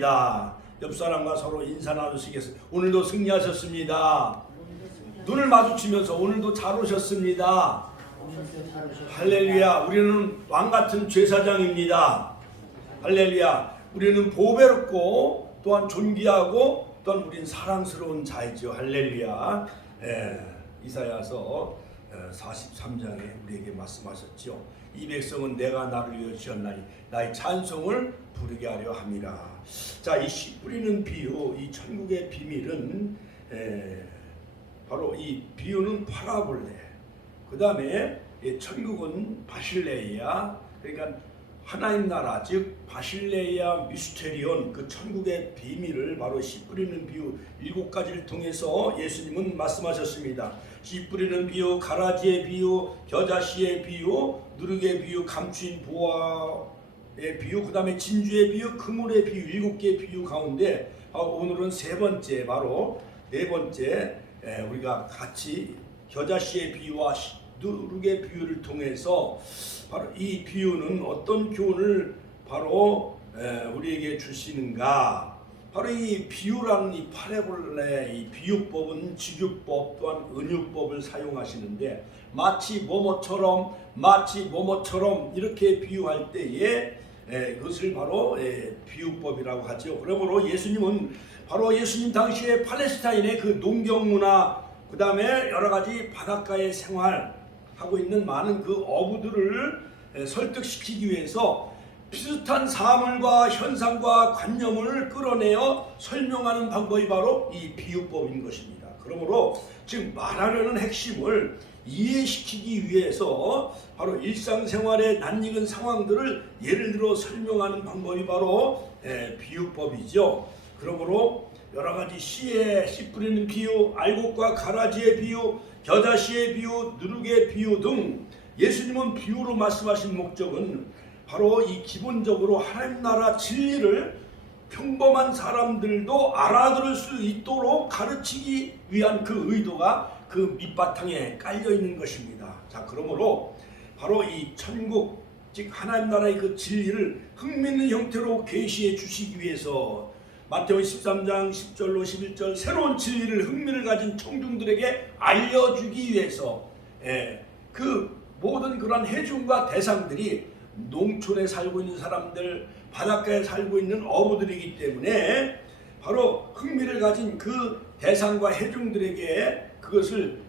하겠습니다. 옆 사람과 서로 인사 나누시겠습니다. 오늘도 승리하셨습니다. 눈을 마주치면서 오늘도 잘 오셨습니다. 할렐루야. 우리는 왕같은 제사장입니다. 할렐루야. 우리는 보배롭고 또한 존귀하고 또한 우린 사랑스러운 자이죠. 할렐루야. 이사야서 43장에 우리에게 말씀하셨죠. 이 백성은 내가 나를 위하여 지었나니 나의 찬송을 부르게 하려 함이라. 자, 이 씨 뿌리는 비유, 이 천국의 비밀은 바로 이 비유는 파라볼레. 그 다음에 천국은 바실레이아, 그러니까 하나님 나라, 즉 바실레이아 미스테리온, 그 천국의 비밀을 바로 씨 뿌리는 비유 7가지를 통해서 예수님은 말씀하셨습니다. 씨 뿌리는 비유, 가라지의 비유, 겨자씨의 비유, 누룩의 비유, 감추인 보화의 비유, 그 다음에 진주의 비유, 그물의 비유, 7개의 비유 가운데 오늘은 세 번째, 바로 네 번째, 우리가 같이 겨자씨의 비유와 누룩의 비유를 통해서 바로 이 비유는 어떤 교훈을 바로 우리에게 주시는가. 바로 이 비유라는 이 파라볼레, 이 비유법은 직유법 또한 은유법을 사용하시는데 마치 뭐뭐처럼 이렇게 비유할 때에 그것을 바로 비유법이라고 하죠. 그러므로 예수님은 바로 예수님 당시에 팔레스타인의 그 농경문화, 그 다음에 여러가지 바닷가의 생활하고 있는 많은 그 어부들을 설득시키기 위해서 비슷한 사물과 현상과 관념을 끌어내어 설명하는 방법이 바로 이 비유법인 것입니다. 그러므로 지금 말하려는 핵심을 이해시키기 위해서 바로 일상생활의 낯익은 상황들을 예를 들어 설명하는 방법이 바로 비유법이죠. 그러므로 여러가지 씨 뿌리는 비유, 알곡과 가라지의 비유, 겨자씨의 비유, 누룩의 비유 등 예수님은 비유로 말씀하신 목적은 바로 이 기본적으로 하나님 나라 진리를 평범한 사람들도 알아들을 수 있도록 가르치기 위한 그 의도가 그 밑바탕에 깔려 있는 것입니다. 자, 그러므로 바로 이 천국, 즉 하나님 나라의 그 진리를 흥미있는 형태로 계시해 주시기 위해서 마태복음 13장 10절로 11절 새로운 진리를 흥미를 가진 청중들에게 알려주기 위해서 그 모든 그런 회중과 대상들이 농촌에 살고 있는 사람들, 바닷가에 살고 있는 어부들이기 때문에 바로 흥미를 가진 그 대상과 회중들에게 그것을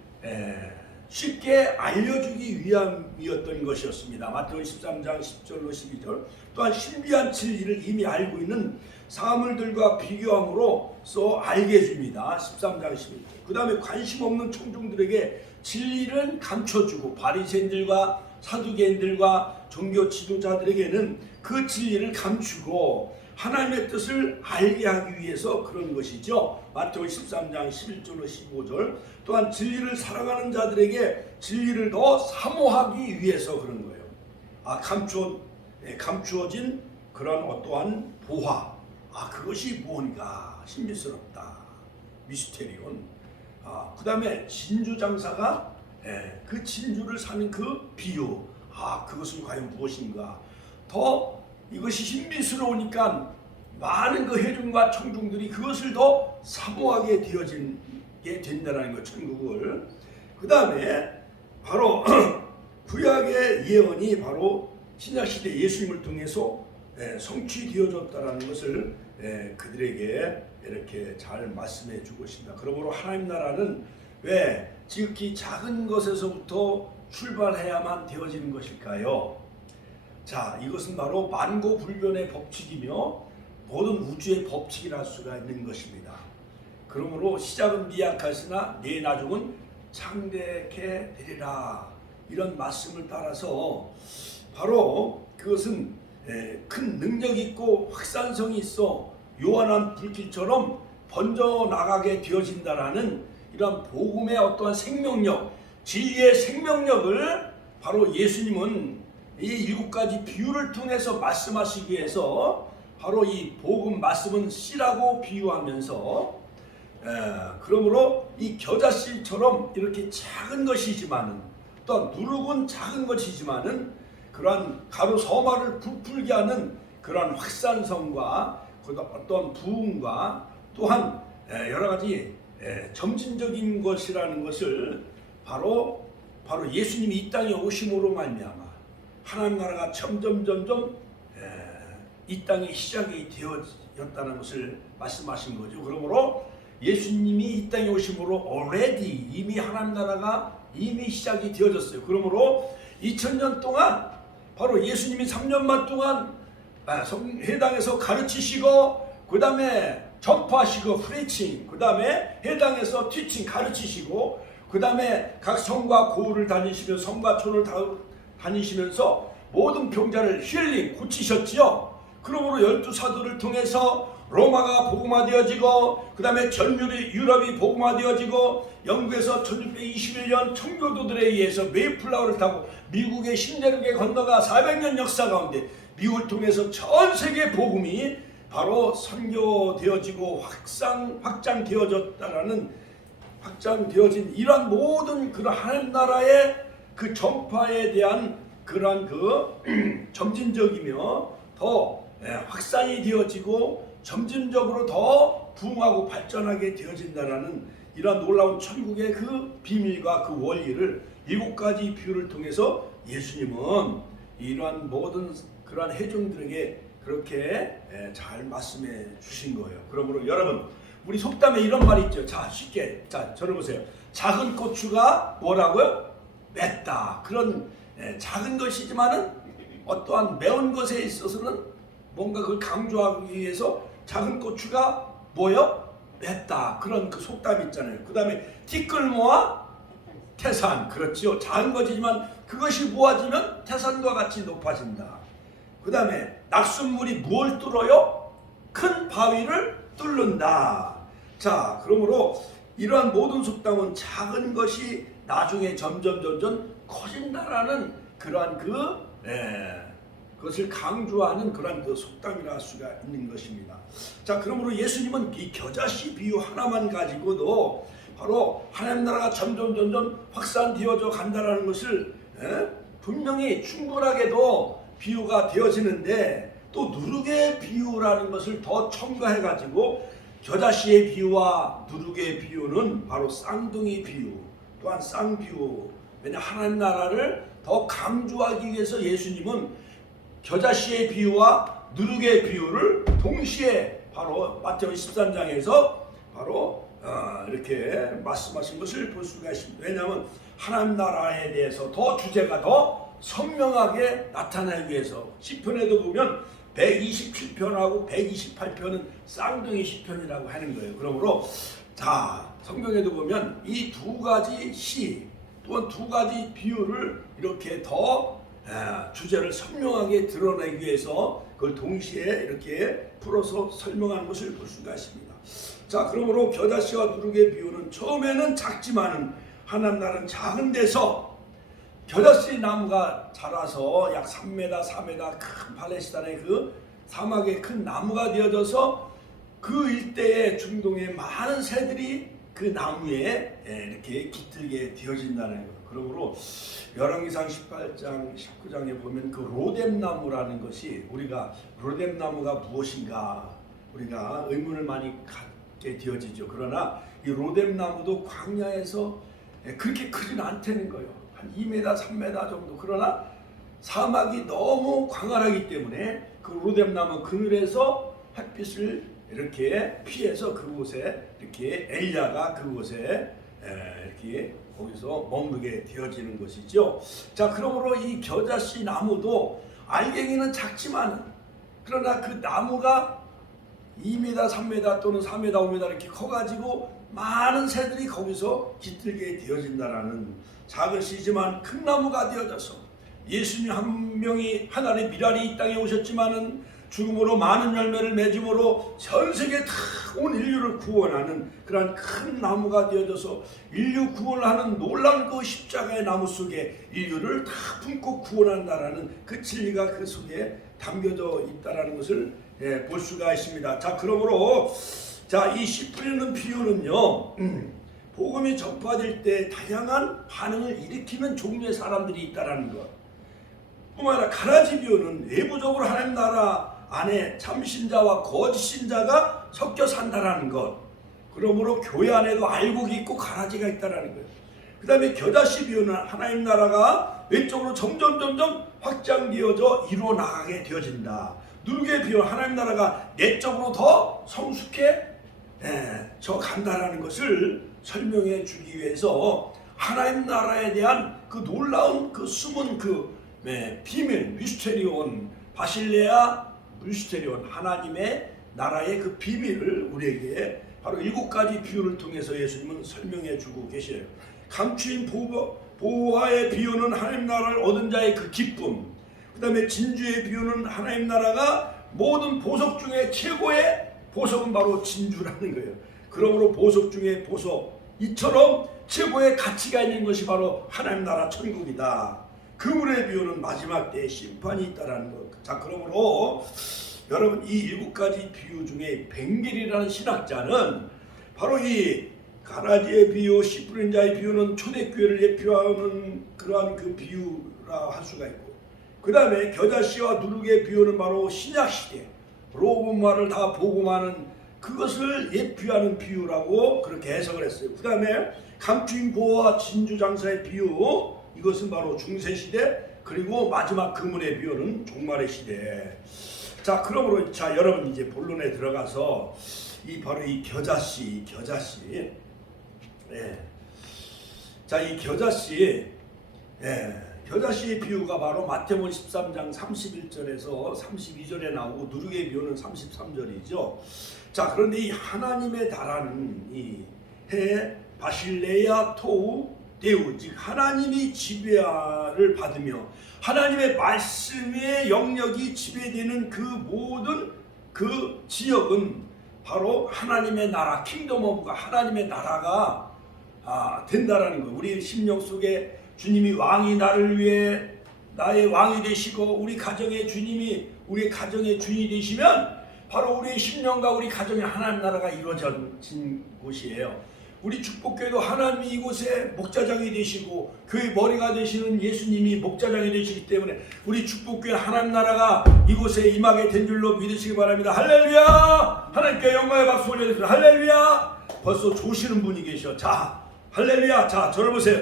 쉽게 알려주기 위함이었던 것이었습니다. 마태복음 13장 10절로 12절 또한 신비한 진리를 이미 알고 있는 사물들과 비교함으로써 알게 해줍니다. 13장 11절. 그 다음에 관심 없는 청중들에게 진리를 감춰주고 바리새인들과 사두개인들과 종교 지도자들에게는 그 진리를 감추고 하나님의 뜻을 알게 하기 위해서 그런 것이죠. 마태복음 13장 11절로 15절 또한 진리를 살아가는 자들에게 진리를 더 사모하기 위해서 그런 거예요. 감추어진 그런 어떠한 보화, 그것이 무언가 신비스럽다. 미스테리온. 그 다음에 진주 장사가 그 진주를 사는 그 비유, 그것은 과연 무엇인가. 더 이것이 신비스러우니까 많은 그 회중과 청중들이 그것을 더 사모하게 되어지게 된다는 것, 천국을. 그 다음에 바로 구약의 예언이 바로 신약시대 예수님을 통해서 성취되어졌다는 것을 그들에게 이렇게 잘 말씀해 주고 있습니다. 그러므로 하나님 나라는 왜 지극히 작은 것에서부터 출발해야만 되어지는 것일까요? 자, 이것은 바로 만고불변의 법칙이며 모든 우주의 법칙이라 할 수가 있는 것입니다. 그러므로 시작은 미약하시나 내 나중은 창대케 되리라, 이런 말씀을 따라서 바로 그것은 큰 능력 있고 확산성이 있어 요한한 불길처럼 번져나가게 되어진다라는 이런 복음의 어떠한 생명력, 진리의 생명력을 바로 예수님은 이 7가지 비유를 통해서 말씀하시기 위해서 바로 이 복음 말씀은 씨라고 비유하면서 그러므로 이 겨자씨처럼 이렇게 작은 것이지만은 또 누룩은 작은 것이지만은 그러한 가루 서마를 부풀게 하는 그러한 확산성과 어떤 부흥과 또한 여러 가지 점진적인 것이라는 것을 바로 예수님이 이 땅에 오심으로 말미암아 하나님 나라가 점점 이 땅에 시작이 되어졌다는 것을 말씀하신 거죠. 그러므로 예수님이 이 땅에 오심으로 already 이미 하나님 나라가 이미 시작이 되어졌어요. 그러므로 2000년 동안 바로 예수님이 3년만 동안 회당에서 가르치시고 그 다음에 전파하시고 프리칭, 그 다음에 회당에서 티칭 가르치시고 그 다음에 각 성과 고을을 다니시면서 성과 촌을 다니시면서 모든 병자를 힐링 고치셨지요. 그러므로 12사도를 통해서 로마가 복음화되어지고 그 다음에 전 유럽이 복음화되어지고 영국에서 1621년 청교도들에 의해서 메이플라워를 타고 미국의 신대륙에 건너가 400년 역사 가운데 미국을 통해서 전 세계 복음이 바로 선교되어지고 확장되어진 이러한 모든 그런 하나님 나라의 그 전파에 대한 그러한 점진적이며 더 확산이 되어지고 점진적으로 더 부흥하고 발전하게 되어진다라는 이러한 놀라운 천국의 그 비밀과 그 원리를 7가지 비유를 통해서 예수님은 이러한 모든 그러한 회중들에게 그렇게 잘 말씀해 주신 거예요. 그러므로 여러분, 우리 속담에 이런 말이 있죠. 자, 쉽게, 저를 보세요. 작은 고추가 뭐라고요? 맵다. 그런 작은 것이지만은 어떠한 매운 것에 있어서는 뭔가 그걸 강조하기 위해서 작은 고추가 뭐요? 맵다. 그런 그 속담이 있잖아요. 그 다음에 티끌모아 태산. 그렇지요. 작은 것이지만 그것이 모아지면 태산과 같이 높아진다. 그 다음에 낙숫물이 무엇을 뚫어요? 큰 바위를 뚫는다. 자, 그러므로 이러한 모든 속담은 작은 것이 나중에 점점 커진다라는 그러한 그것을 강조하는 그러한 그 속담이라 할 수가 있는 것입니다. 자, 그러므로 예수님은 이 겨자씨 비유 하나만 가지고도 바로 하나님 나라가 점점 확산되어져 간다라는 것을 분명히 충분하게도 비유가 되어지는데, 또 누룩의 비유라는 것을 더 첨가해 가지고 겨자씨의 비유와 누룩의 비유는 바로 쌍둥이 비유, 또한 쌍비유. 왜냐, 하나님 나라를 더 강조하기 위해서 예수님은 겨자씨의 비유와 누룩의 비유를 동시에 바로 마태복음 13장에서 바로 이렇게 말씀하신 것을 볼 수가 있습니다. 왜냐하면 하나님 나라에 대해서 더 주제가 더 선명하게 나타나기 위해서 시편에도 보면 127편하고 128편은 쌍둥이 시편이라고 하는 거예요. 그러므로 자, 성경에도 보면 이 2가지 시 또한 2가지 비유를 이렇게 더 주제를 선명하게 드러내기 위해서 그걸 동시에 이렇게 풀어서 설명하는 것을 볼 수가 있습니다. 자, 그러므로 겨자씨와 누룩의 비유는 처음에는 작지만은 하나님 나라는 작은 데서 겨자씨 나무가 자라서 약 3m, 4m 큰 팔레스타인의 그 사막의 큰 나무가 되어져서 그 일대의 중동의 많은 새들이 그 나무에 이렇게 깃들게 되어진다는 것. 그러므로 열왕기상 18장, 19장에 보면 그 로뎀나무라는 것이, 우리가 로뎀나무가 무엇인가 우리가 의문을 많이 갖게 되어지죠. 그러나 이 로뎀나무도 광야에서 그렇게 크지는 않다는 거예요. 한 2m, 3m 정도. 그러나 사막이 너무 광활하기 때문에 그 로뎀나무 그늘에서 햇빛을 이렇게 피해서 그곳에 이렇게 엘리야가 그곳에 이렇게 거기서 머무르게 되어지는 것이죠. 자, 그러므로 이 겨자씨 나무도 알갱이는 작지만 그러나 그 나무가 2m, 3m 또는 4m, 5m 이렇게 커가지고 많은 새들이 거기서 깃들게 되어진다라는, 작은 씨지만 큰 나무가 되어져서 예수님 한 명이 하나님의 미랄이 이 땅에 오셨지만은 죽음으로 많은 열매를 맺음으로 전 세계 다 온 인류를 구원하는 그러한 큰 나무가 되어져서 인류 구원하는 놀라운 그 십자가의 나무 속에 인류를 다 품고 구원한다라는 그 진리가 그 속에 담겨져 있다라는 것을 볼 수가 있습니다. 자, 그러므로 이 씨 뿌리는 비유는요, 복음이 전파될 때 다양한 반응을 일으키는 종류의 사람들이 있다라는 것. 뿐만 아니라 가라지 비유는 내부적으로 하나님 나라 안에 참신자와 거짓신자가 섞여 산다라는 것. 그러므로 교회 안에도 알곡이 있고 가라지가 있다라는 거예요. 그 다음에 겨자씨 비유는 하나님 나라가 왼쪽으로 점점 확장되어져 이루어 나가게 되어진다. 누룩의 비유는 하나님 나라가 내적으로 더 성숙해져 간다라는 것을 설명해 주기 위해서 하나님 나라에 대한 그 놀라운 그 숨은 그 비밀, 미스테리온, 바실레아 미스테리온, 하나님의 나라의 그 비밀을 우리에게 바로 7가지 비유를 통해서 예수님은 설명해 주고 계셔요. 감추인 보화의 비유는 하나님 나라를 얻은 자의 그 기쁨, 그 다음에 진주의 비유는 하나님 나라가 모든 보석 중에 최고의 보석은 바로 진주라는 거예요. 그러므로 보석 중에 보석, 이처럼 최고의 가치가 있는 것이 바로 하나님 나라 천국이다. 그물의 비유는 마지막 때에 심판이 있다는 것. 자, 그러므로 여러분 이 7가지 비유 중에 벵겔이라는 신학자는 바로 이 가라지의 비유, 씨 뿌린 자의 비유는 초대교회를 예표하는 그러한 그 비유라 할 수가 있고, 그 다음에 겨자씨와 누룩의 비유는 바로 신약시대 로고마를 다 복음하는 그것을 예표하는 비유라고 그렇게 해석을 했어요. 그 다음에 감추인 보화와 진주 장사의 비유, 이것은 바로 중세시대, 그리고 마지막 그물의 비유는 종말의 시대. 자, 그러므로 자 여러분 이제 본론에 들어가서 바로 이 겨자씨. 자, 이 겨자씨의 비유가 바로 마태복음 13장 31절에서 32절에 나오고 누룩의 비유는 33절이죠. 자, 그런데 이 하나님의 나라는 이 바실레아 토우 데우, 즉 하나님이 지배를 받으며 하나님의 말씀의 영역이 지배되는 그 모든 그 지역은 바로 하나님의 나라, 킹덤 오브가 하나님의 나라가 된다라는 거. 우리 심령 속에 주님이 왕이 나를 위해 나의 왕이 되시고 우리 가정의 주님이 우리 가정의 주인이 되시면 바로 우리의 심령과 우리 가정의 하나님 나라가 이루어진 곳이에요. 우리 축복교회도 하나님이 이곳에 목자장이 되시고 교회 머리가 되시는 예수님이 목자장이 되시기 때문에 우리 축복교회 하나님 나라가 이곳에 임하게 된 줄로 믿으시기 바랍니다. 할렐루야! 하나님께 영광의 박수 올려드립니다. 할렐루야! 벌써 조시는 분이 계셔. 자, 할렐루야! 자, 저를 보세요.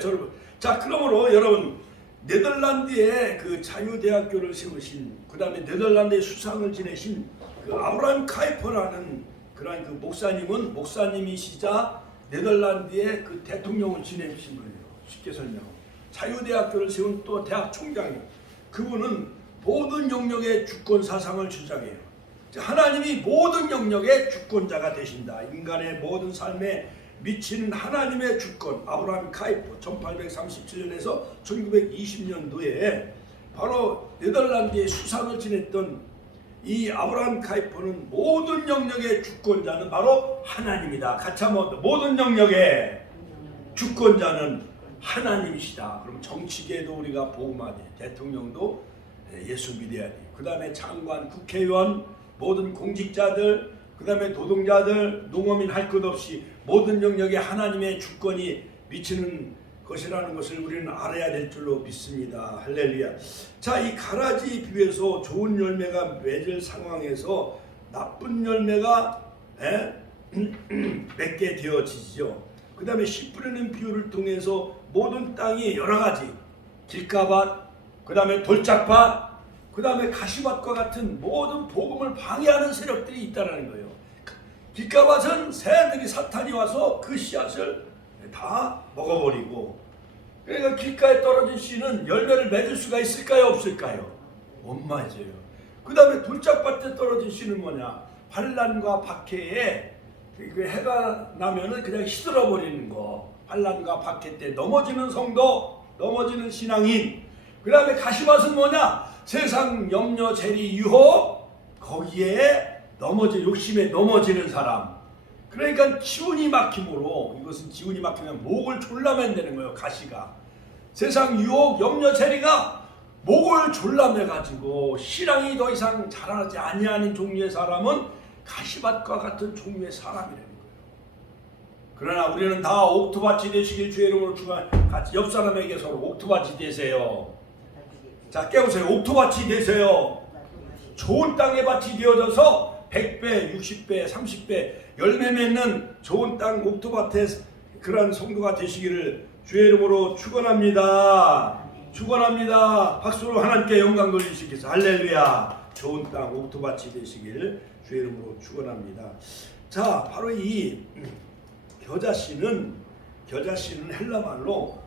자, 그러므로 여러분 네덜란드에 그 자유대학교를 세우신, 그 다음에 네덜란드의 수상을 지내신 그 아브라함 카이퍼라는 그러한 그 목사님이시자 네덜란드의 그 대통령을 지내신 분이에요. 쉽게 설명. 자유대학교를 세운 또 대학 총장이에요. 그분은 모든 영역의 주권 사상을 주장해요. 하나님이 모든 영역의 주권자가 되신다. 인간의 모든 삶에 미치는 하나님의 주권. 아브라함 카이퍼 1837년에서 1920년도에 바로 네덜란드의 수상을 지냈던 이 아브라함 카이퍼는 모든 영역의 주권자는 바로 하나님이다. 같이 한번 모든 영역의 주권자는 하나님이시다. 그럼 정치계도 우리가 복음하되 대통령도 예수 믿어야 돼. 그 다음에 장관, 국회의원, 모든 공직자들, 그 다음에 노동자들, 농어민 할 것 없이 모든 영역에 하나님의 주권이 미치는 것이라는 것을 우리는 알아야 될 줄로 믿습니다. 할렐루야. 자, 이 가라지 비유에서 좋은 열매가 맺을 상황에서 나쁜 열매가 맺게 되어지죠. 그 다음에 씨 뿌리는 비유를 통해서 모든 땅이 여러 가지 길가밭, 그 다음에 돌짝밭, 그 다음에 가시밭과 같은 모든 복음을 방해하는 세력들이 있다는 거예요. 길가밭은 새들이 사탄이 와서 그 씨앗을 다 먹어버리고, 그러니까 길가에 떨어진 씨는 열매를 맺을 수가 있을까요, 없을까요? 못 맞아요. 그 다음에 돌짝밭에 떨어진 씨는 뭐냐? 환난과 박해에 그 해가 나면은 그냥 시들어버리는 거. 환난과 박해 때 넘어지는 성도, 넘어지는 신앙인. 그 다음에 가시밭은 뭐냐? 세상 염려, 재리, 유혹, 거기에 욕심에 넘어지는 사람. 그러니까 기운이 막힘으로, 이것은 기운이 막히면 목을 졸라맨다는 거예요. 가시가 세상 유혹, 염려, 재리가 목을 졸라매가지고 신앙이 더 이상 자라지 아니하는 종류의 사람은 가시밭과 같은 종류의 사람이라는 거예요. 그러나 우리는 다 옥토밭이 되시길 주의 이름으로 축원합니다. 같이 옆 사람에게 서로 옥토밭이 되세요. 자, 깨우세요. 옥토밭이 되세요. 좋은 땅의 밭이 되어져서 100배, 60배, 30배 열매 맺는 좋은 땅 옥토밭의 그런 성도가 되시기를 주의 이름으로 축원합니다. 축원합니다. 박수로 하나님께 영광 돌리시겠습니다. 할렐루야. 좋은 땅 옥토밭이 되시길 주의 이름으로 축원합니다. 자, 바로 이 겨자씨는 헬라 말로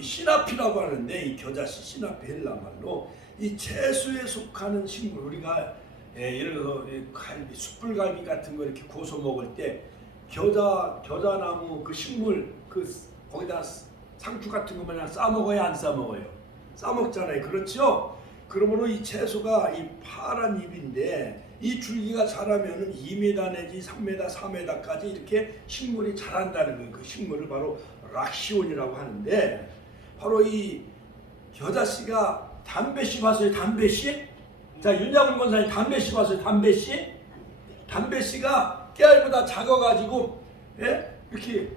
시나피라고 하는데, 이 겨자씨 시나피 헬라 말로 이 채소에 속하는 식물, 우리가 예를 들어서 갈비, 숯불갈비 같은 거 이렇게 구워서 먹을 때 겨자나무 그 식물 거기다 상추 같은 거 그냥 싸 먹어야 안 싸 먹어요? 싸 먹잖아요. 그렇죠? 그러므로 이 채소가 이 파란 잎인데 이 줄기가 자라면은 2m 내지 3m, 4m까지 이렇게 식물이 자란다는 거예요. 그 식물을 바로 락시온이라고 하는데, 바로 이 겨자씨가 담배씨 봤어요? 담배씨? 자, 윤장훈 권사님 담배씨 봤어요? 담배씨? 담배씨가 깨알보다 작아가지고, 예? 이렇게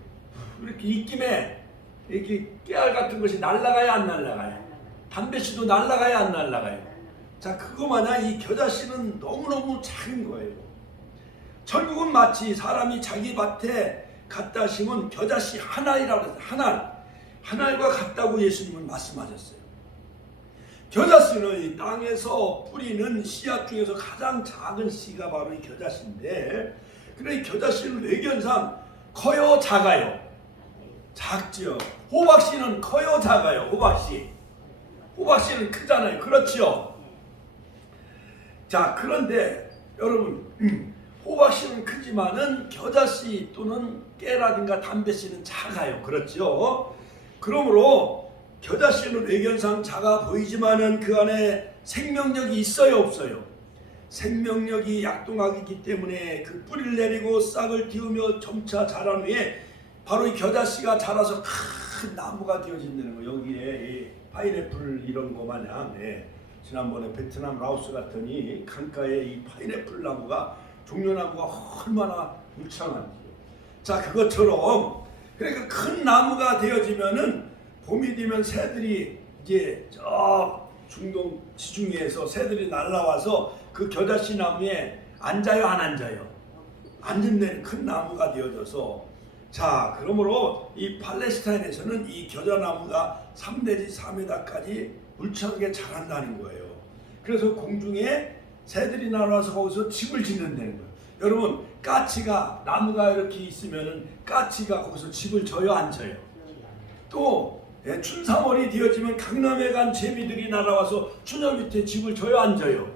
입김에 이렇게 깨알 같은 것이 날아가야 안 날아가요? 담배씨도 날아가야 안 날아가요? 자, 그거 마냥 이 겨자씨는 너무너무 작은 거예요. 천국은 마치 사람이 자기 밭에 갖다 심은 겨자씨 하나이라고 해서 하나과 같다고 예수님은 말씀하셨어요. 겨자씨는 이 땅에서 뿌리는 씨앗 중에서 가장 작은 씨가 바로 이 겨자씨인데, 그래 이 겨자씨는 외견상 커요, 작아요? 작지요. 호박씨는 커요, 작아요? 호박씨는 크잖아요. 그렇지요. 자, 그런데 여러분, 호박씨는 크지만은 겨자씨 또는 깨라든가 담배씨는 작아요. 그렇죠? 그러므로 겨자씨는 외견상 작아 보이지만은 그 안에 생명력이 있어요, 없어요? 생명력이 약동하기 때문에 그 뿌리를 내리고 싹을 틔우며 점차 자란 후에 바로 이 겨자씨가 자라서 큰 나무가 되어진다는 거예요. 여기에 이 파인애플 이런 거 마냥, 지난번에 베트남 라오스 갔더니 강가에 이 파인애플 나무가, 종려나무가 얼마나 울창한지요. 자, 그것처럼 그러니까 큰 나무가 되어지면은 봄이 되면 새들이 이제 저 중동 지중해에서 새들이 날라와서 그 겨자씨 나무에 앉아요, 안 앉아요? 앉는 큰 나무가 되어져서, 자, 그러므로 이 팔레스타인에서는 이 겨자나무가 3 내지 4m까지 울창하게 자란다는 거예요. 그래서 공중에 새들이 날아와서 거기서 집을 짓는다는 거예요. 여러분, 까치가, 나무가 이렇게 있으면은 까치가 거기서 집을 져요, 안 져요? 또 춘삼월이 되어지면 강남에 간 재미들이 날아와서 추녀 밑에 집을 져요, 안 져요?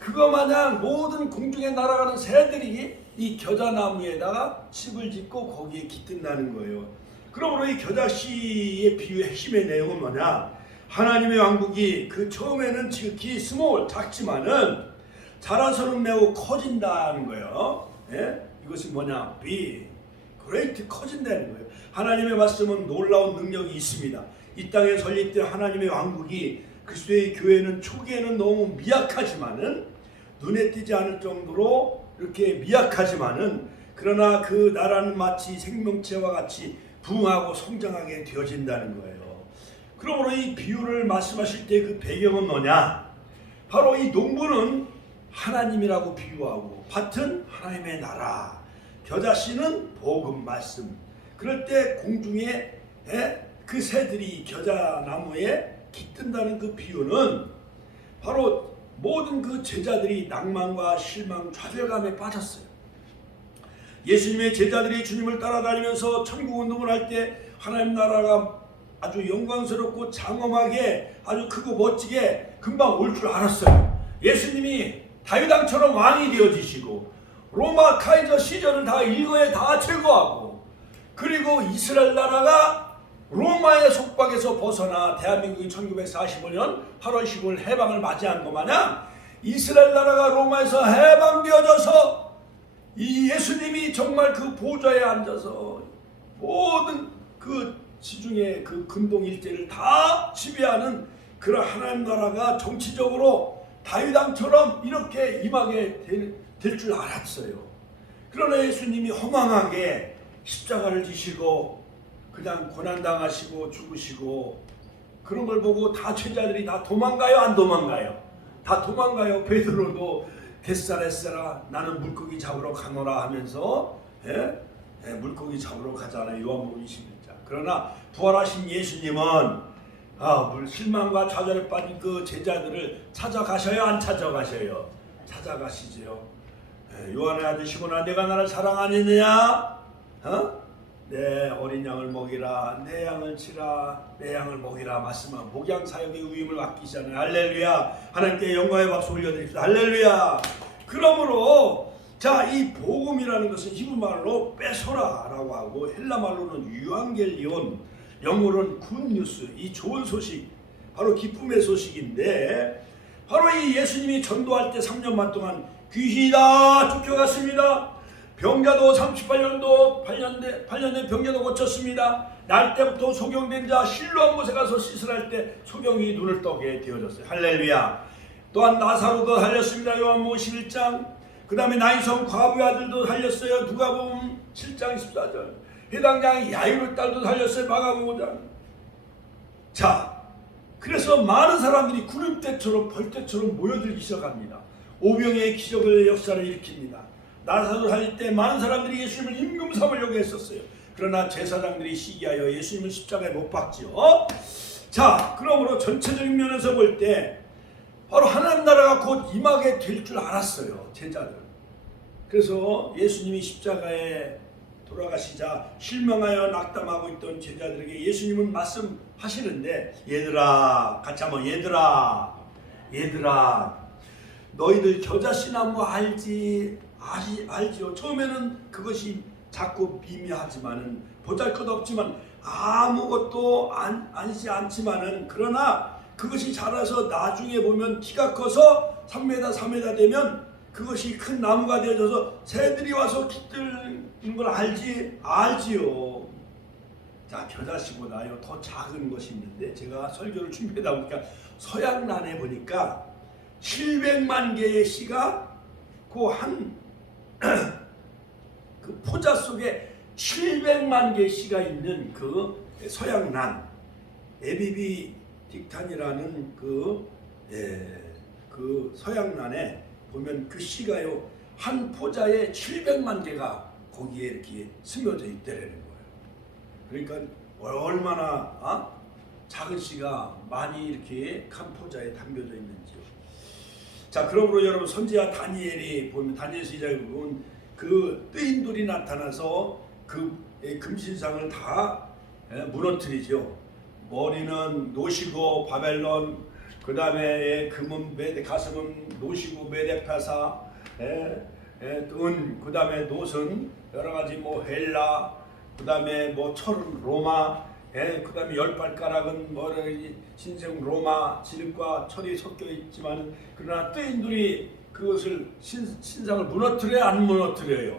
그거 마냥 모든 공중에 날아가는 새들이 이 겨자나무에다가 집을 짓고 거기에 깃든다는 거예요. 그러므로 이 겨자씨의 비유의 핵심의 내용은 뭐냐? 하나님의 왕국이 그 처음에는 지극히 스몰, 작지만은 자라서는 매우 커진다는 거예요. 이것이 뭐냐? big, great, 커진다는 거예요. 하나님의 말씀은 놀라운 능력이 있습니다. 이 땅에 설립된 하나님의 왕국이, 그리스도의 교회는 초기에는 너무 미약하지만은, 눈에 띄지 않을 정도로 이렇게 미약하지만은, 그러나 그 나라는 마치 생명체와 같이 부흥하고 성장하게 되어진다는 거예요. 그러므로 이 비유를 말씀하실 때 그 배경은 뭐냐? 바로 이 농부는 하나님이라고 비유하고, 밭은 하나님의 나라, 겨자씨는 복음 말씀. 그럴 때 공중에 그 새들이 겨자나무에 깃든다는 그 비유는 바로 모든 그 제자들이 낭만과 실망, 좌절감에 빠졌어요. 예수님의 제자들이 주님을 따라다니면서 천국 운동을 할 때 하나님 나라가 아주 영광스럽고 장엄하게 아주 크고 멋지게 금방 올 줄 알았어요. 예수님이 다윗 왕처럼 왕이 되어지시고, 로마 카이저 시절을 다 일거에 다 제거하고, 그리고 이스라엘 나라가 로마의 속박에서 벗어나 대한민국이 1945년 8월 15일 해방을 맞이한 것 마냥 이스라엘 나라가 로마에서 해방되어져서 이 예수님이 정말 그 보좌에 앉아서 모든 그 지중해 그 근동 일대를 다 지배하는 그런 하나님 나라가 정치적으로 다윗 왕처럼 이렇게 임하게 될 줄 알았어요. 그러나 예수님이 허망하게 십자가를 지시고 그냥 고난당하시고 죽으시고 그런 걸 보고 다 제자들이 다 도망가요, 안 도망가요? 다 도망가요. 베드로도 겟사렛라 나는 물고기 잡으러 가노라 하면서 물고기 잡으러 가잖아요. 요한복음 21장. 그러나 부활하신 예수님은 실망과 좌절에 빠진 그 제자들을 찾아가셔요, 안 찾아가셔요? 찾아가시죠. 요한의 아들 시몬아, 내가 나를 사랑하느냐? 내 어린 양을 먹이라, 내 양을 치라, 내 양을 먹이라 말씀한 목양 사역의 위임을 맡기시잖아요. 할렐루야. 하나님께 영광의 박수 올려드립시다. 할렐루야. 그러므로 자, 이 복음이라는 것은 히브리말로 뺏어라라고 하고 헬라말로는 유앙겔리온, 영어로는 굿뉴스, 이 좋은 소식, 바로 기쁨의 소식인데, 바로 이 예수님이 전도할 때 3년 반 동안 귀신이 다 쫓겨갔습니다. 병자도 38년도 8년에 병자도 고쳤습니다. 날 때부터 소경된 자 실로암 못에 가서 씻으랄 때 소경이 눈을 뜨게 되어졌어요. 할렐루야. 또한 나사로도 살렸습니다. 요한복음 11장. 그 다음에 나인성 과부의 아들도 살렸어요. 누가복음 7장 14절. 해당장 야이로 딸도 살렸어요. 마가복음 5장. 자, 그래서 많은 사람들이 구름대처럼 벌떼처럼 모여들기 시작합니다. 오병의 기적의 역사를 일으킵니다. 나사로 살릴 때 많은 사람들이 예수님을 임금 삼으려고 했었어요. 그러나 제사장들이 시기하여 예수님을 십자가에 못 박지요. 자, 그러므로 전체적인 면에서 볼 때 바로 하나님 나라가 곧 임하게 될 줄 알았어요, 제자들. 그래서 예수님이 십자가에 돌아가시자 실망하여 낙담하고 있던 제자들에게 예수님은 말씀하시는데, 얘들아, 같이 한번 얘들아, 너희들 겨자씨나무 알지요. 처음에는 그것이 자꾸 미미하지만은 보잘것없지만 아무것도 아니지 않지만은, 그러나 그것이 자라서 나중에 보면 키가 커서 3m 되면 그것이 큰 나무가 되어져서 새들이 와서 깃드는 걸 알지요. 자, 겨자씨보다요 더 작은 것이 있는데, 제가 설교를 준비하다 보니까 서양란에 보니까 700만 개의 씨가 그 포자 속에 700만 개의 씨가 있는 그 서양란 에비비 딕탄이라는 그 서양란에 보면 그 씨가요 한 포자에 700만 개가 거기에 이렇게 스며져 있다라는 거예요. 그러니까 얼마나 작은 씨가 많이 이렇게 한 포자에 담겨져 있는지요. 자, 그러므로 여러분 선지자 다니엘이 보면 다니엘서 2장에 보면 그 뜨인돌이 나타나서 그 금신상을 다 무너뜨리죠. 머리는 노시고 바벨론, 그 다음에 금은 가슴은 노시고 메데파사, 은, 그 다음에 노선 여러 가지 헬라, 그 다음에 철은 로마, 그 다음에 10발가락은 신생 로마 진흙과 철이 섞여 있지만, 그러나 뜨인들이 그것을 신상을 무너뜨려야 안 무너뜨려요?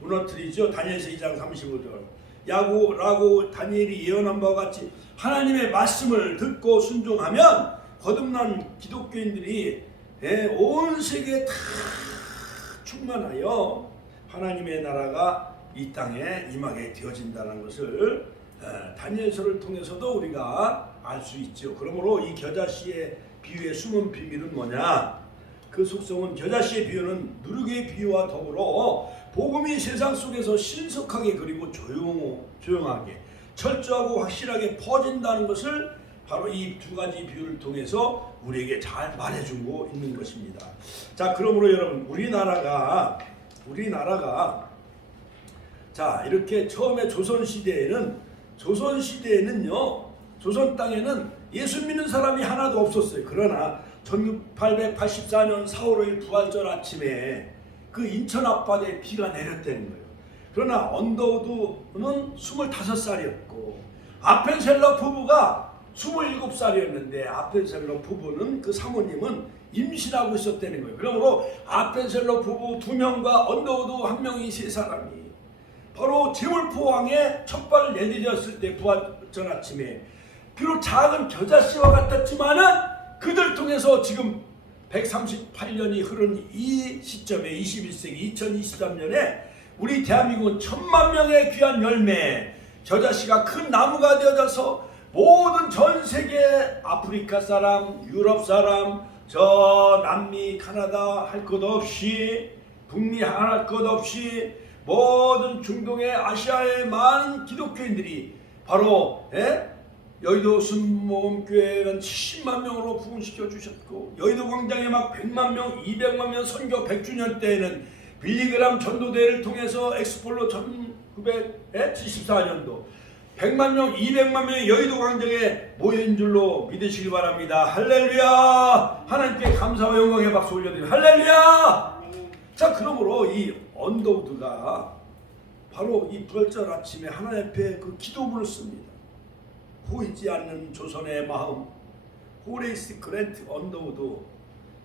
무너뜨리죠. 다니엘서 2장 35절. 라고 다니엘이 예언한 바와 같이 하나님의 말씀을 듣고 순종하면 거듭난 기독교인들이 온 세계에 다 충만하여 하나님의 나라가 이 땅에 임하게 되어진다는 것을 다니엘서를 통해서도 우리가 알 수 있죠. 그러므로 이 겨자씨의 비유의 숨은 비밀은 뭐냐? 그 속성은 겨자씨의 비유는 누룩의 비유와 더불어 복음이 세상 속에서 신속하게 그리고 조용하게 철저하고 확실하게 퍼진다는 것을 바로 이 두 가지 비유를 통해서 우리에게 잘 말해주고 있는 것입니다. 자, 그러므로 여러분 우리나라가 자, 이렇게 처음에 조선시대에는요, 조선 땅에는 예수 믿는 사람이 하나도 없었어요. 그러나 1884년 4월 5일 부활절 아침에 그 인천 앞바다에 비가 내렸다는 거예요. 그러나 언더우드는 25살이었고 아펜셀러 부부가 27살이었는데 아펜셀러 부부는 그 사모님은 임신하고 있었다는 거예요. 그러므로 아펜셀러 부부 2명과 언더우드 1명이 3사람이 바로 제물포항에 첫 발을 내디뎠을 때 부활절 아침에 비록 작은 겨자씨와 같았지만은 그들 통해서 지금 138년이 흐른 이 시점에 21세기 2023년에 우리 대한민국은 1000만 명의 귀한 열매, 겨자씨가 큰 나무가 되어져서 모든 전 세계 아프리카 사람, 유럽 사람, 저 남미, 카나다 할 것 없이, 북미 할 것 없이 모든 중동의 아시아의 많은 기독교인들이 바로 여의도 순복음교회는 70만 명으로 부흥시켜 주셨고, 여의도 광장에 막 100만 명, 200만 명 선교 100주년 때에는 빌리그람 전도대회를 통해서 엑스폴로 1974년도 100만 명, 200만 명이 여의도 광장에 모인 줄로 믿으시기 바랍니다. 할렐루야! 하나님께 감사와 영광의 박수 올려드립니다. 할렐루야! 자, 그러므로 이 언더우드가 바로 이 부활절 아침에 하나님 앞에 그 기도문을 씁니다. 보이지 않는 조선의 마음, 호레이스 그랜트 언더우드,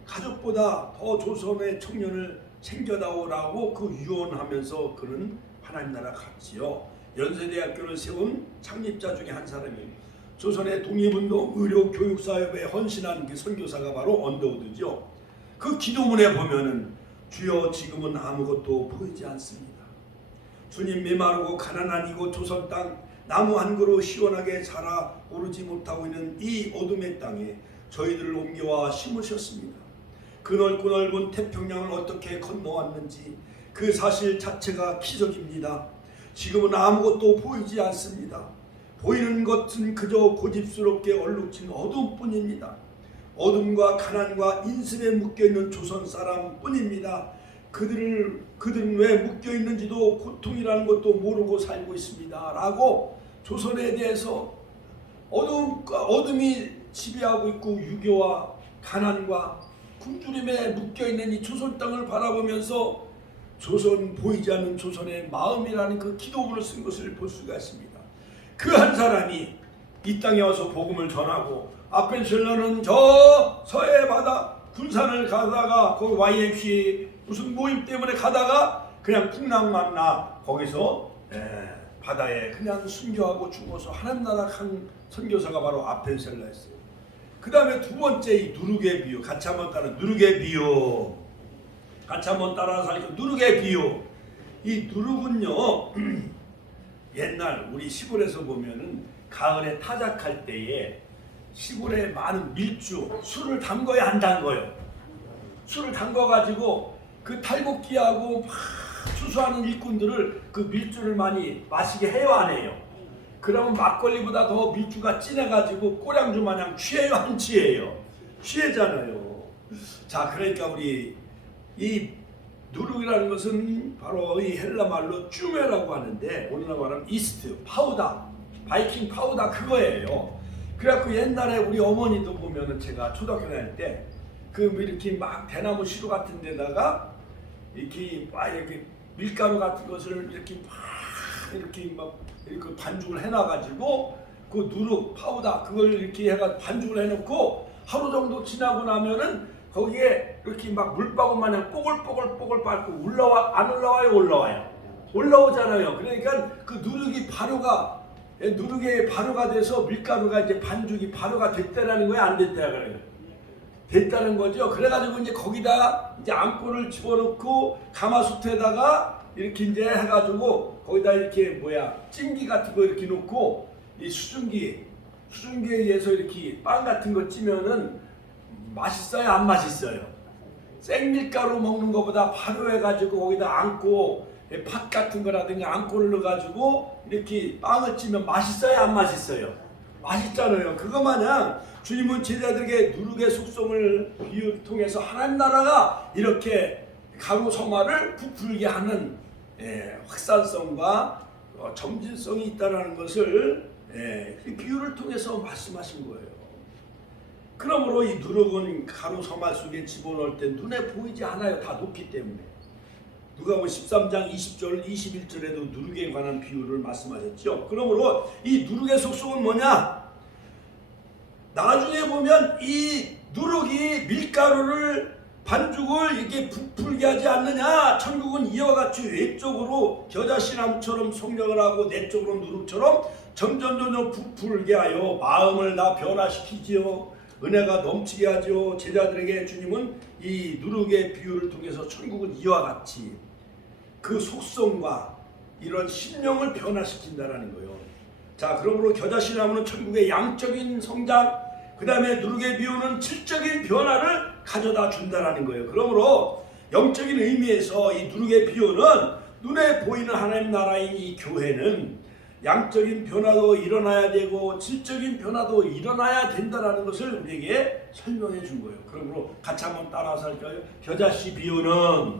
가족보다 더 조선의 청년을 챙겨다오라고 그 유언하면서 그는 하나님 나라 갔지요. 연세대학교를 세운 창립자 중에 한 사람이에요. 조선의 독립운동, 의료, 교육 사업에 헌신한 그 선교사가 바로 언더우드죠. 그 기도문에 보면은 주여 지금은 아무것도 보이지 않습니다. 주님 메마르고 가난한 이곳 조선 땅, 나무 한 그루 시원하게 자라 오르지 못하고 있는 이 어둠의 땅에 저희들을 옮겨와 심으셨습니다. 그 넓고 넓은 태평양을 어떻게 건너왔는지 그 사실 자체가 기적입니다. 지금은 아무것도 보이지 않습니다. 보이는 것은 그저 고집스럽게 얼룩진 어둠뿐입니다. 어둠과 가난과 인습에 묶여있는 조선 사람뿐입니다. 그들은 왜 묶여있는지도 고통이라는 것도 모르고 살고 있습니다. 라고 조선에 대해서 어둠이 지배하고 있고 유교와 가난과 굶주림에 묶여있는 이 조선 땅을 바라보면서 보이지 않는 조선의 마음이라는 그 기도문을 쓴 것을 볼 수가 있습니다. 그 한 사람이 이 땅에 와서 복음을 전하고, 아펜셀러는 저 서해 바다 군산을 가다가 거기 YMCA 무슨 모임 때문에 가다가 그냥 풍랑만 나 거기서 바다에 그냥 순교하고 죽어서 하나님 나라 간 선교사가 바로 아펜셀러였어요. 그 다음에 두 번째 이 누룩의 비유, 같이 한번 따라 누룩의 비유, 같이 한번 따라서 하니까 누룩의 비유. 이 누룩은요 옛날 우리 시골에서 보면은 가을에 타작할 때에 시골에 많은 밀주, 술을 담궈야 안 담궈요. 술을 담궈가지고 그 탈곡기하고 막 추수하는 일꾼들을 그 밀주를 많이 마시게 해요, 안 해요? 그러면 막걸리보다 더 밀주가 진해가지고 꼬량주 마냥 취해요, 안 취해요? 취해잖아요. 자, 그러니까 우리 이 누룩이라는 것은 바로 이 헬라 말로 쭈메라고 하는데, 오늘날 말하면 이스트, 파우더, 바이킹 파우더 그거예요. 그래갖고 옛날에 우리 어머니도 보면은 제가 초등학교 다닐 때 그 이렇게 막 대나무 시루 같은 데다가 이렇게 밀가루 같은 것을 이렇게 막 이렇게 반죽을 해놔가지고 그 누룩 파우더 그걸 이렇게 해가 반죽을 해놓고 하루 정도 지나고 나면은 거기에 이렇게 막 물방울 마냥 뽀글뽀글 밟고 안 올라와요? 올라오잖아요. 그러니까 그 누룩의 발효가 돼서 밀가루가 이제 반죽이 발효가 됐다라는 거야, 안 됐다라는 거야? 됐다는 거죠. 그래가지고 이제 거기다 이제 앙꼬를 집어넣고 가마솥에다가 이렇게 이제 해가지고 거기다 이렇게 찜기 같은 거 이렇게 놓고 이 수증기에 의해서 이렇게 빵 같은 거 찌면은 맛있어요, 안 맛있어요? 생밀가루 먹는 것보다 발효해가지고 거기다 앙꼬 팥 같은 거라든가 앙꼬를 넣어가지고 이렇게 빵을 찌면 맛있어요, 안 맛있어요? 맛있잖아요. 그거 마냥 주님은 제자들에게 누룩의 속성을 비유를 통해서 하나님 나라가 이렇게 가루 소마를 부풀게 하는 확산성과 점진성이 있다는 것을 비유를 통해서 말씀하신 거예요. 그러므로 이 누룩은 가루 소마 속에 집어넣을 때 눈에 보이지 않아요. 다 녹기 때문에. 누가복음 13장 20절 21절에도 누룩에 관한 비유를 말씀하셨죠. 그러므로 이 누룩의 속성은 뭐냐? 나중에 보면 이 누룩이 밀가루를 반죽을 이렇게 부풀게 하지 않느냐? 천국은 이와 같이 외적으로 겨자씨나무처럼 속력을 하고 내적으로 누룩처럼 점점 부풀게 하여 마음을 다 변화시키지요. 은혜가 넘치게 하죠. 제자들에게 주님은 이 누룩의 비유를 통해서 천국은 이와 같이 그 속성과 이런 심령을 변화시킨다라는 거예요. 자, 그러므로 겨자씨나무는 천국의 양적인 성장, 그 다음에 누룩의 비유는 질적인 변화를 가져다 준다라는 거예요. 그러므로 영적인 의미에서 이 누룩의 비유는 눈에 보이는 하나님 나라인 이 교회는 양적인 변화도 일어나야 되고 질적인 변화도 일어나야 된다라는 것을 우리에게 설명해 준 거예요. 그러므로 같이 한번 따라서 할까요? 겨자씨 비유는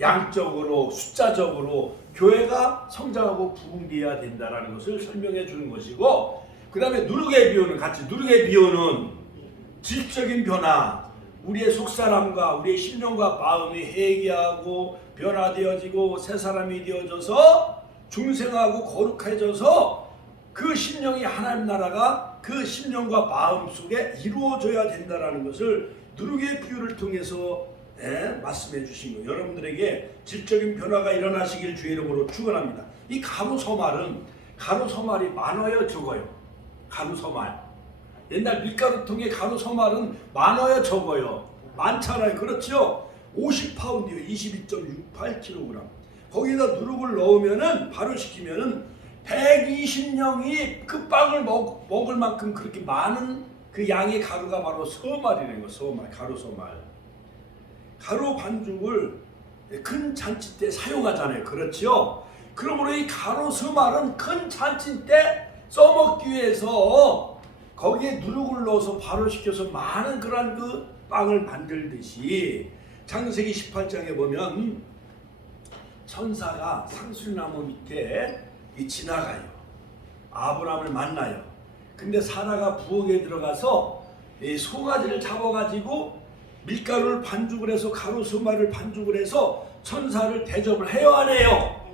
양적으로 숫자적으로 교회가 성장하고 부흥되어야 된다라는 것을 설명해 주는 것이고, 그 다음에 누룩의 비유는 같이 누룩의 비유는 질적인 변화, 우리의 속사람과 우리의 심령과 마음이 회개하고 변화되어지고 새 사람이 되어져서 중생하고 거룩해져서 그 심령이 하나님 나라가 그 심령과 마음 속에 이루어져야 된다라는 것을 누룩의 비유를 통해서 말씀해 주신 거예요. 여러분들에게 질적인 변화가 일어나시길 주의 이름으로 축원합니다. 이 가루소말이 많아요, 적어요? 가루소말. 옛날 밀가루통의 가루소말은 많아요, 적어요? 많잖아요. 그렇죠? 50파운드요. 22.68kg. 거기다 누룩을 넣으면은 발효시키면은 120명이 그 빵을 먹을 만큼 그렇게 많은 그 양의 가루가 바로 소말이라는 거. 소말, 가루소말. 가루 반죽을 큰 잔치 때 사용하잖아요. 그렇죠? 그러므로 이 가루소말은 큰 잔치 때 써먹기 위해서 거기에 누룩을 넣어서 발효시켜서 많은 그런 그 빵을 만들듯이 창세기 18장에 보면 천사가 상술나무 밑에 지나가요. 아브라함을 만나요. 근데 사라가 부엌에 들어가서 이 송아지를 잡아가지고 밀가루를 반죽을 해서 가루소말을 반죽을 해서 천사를 대접을 해요, 안 해요?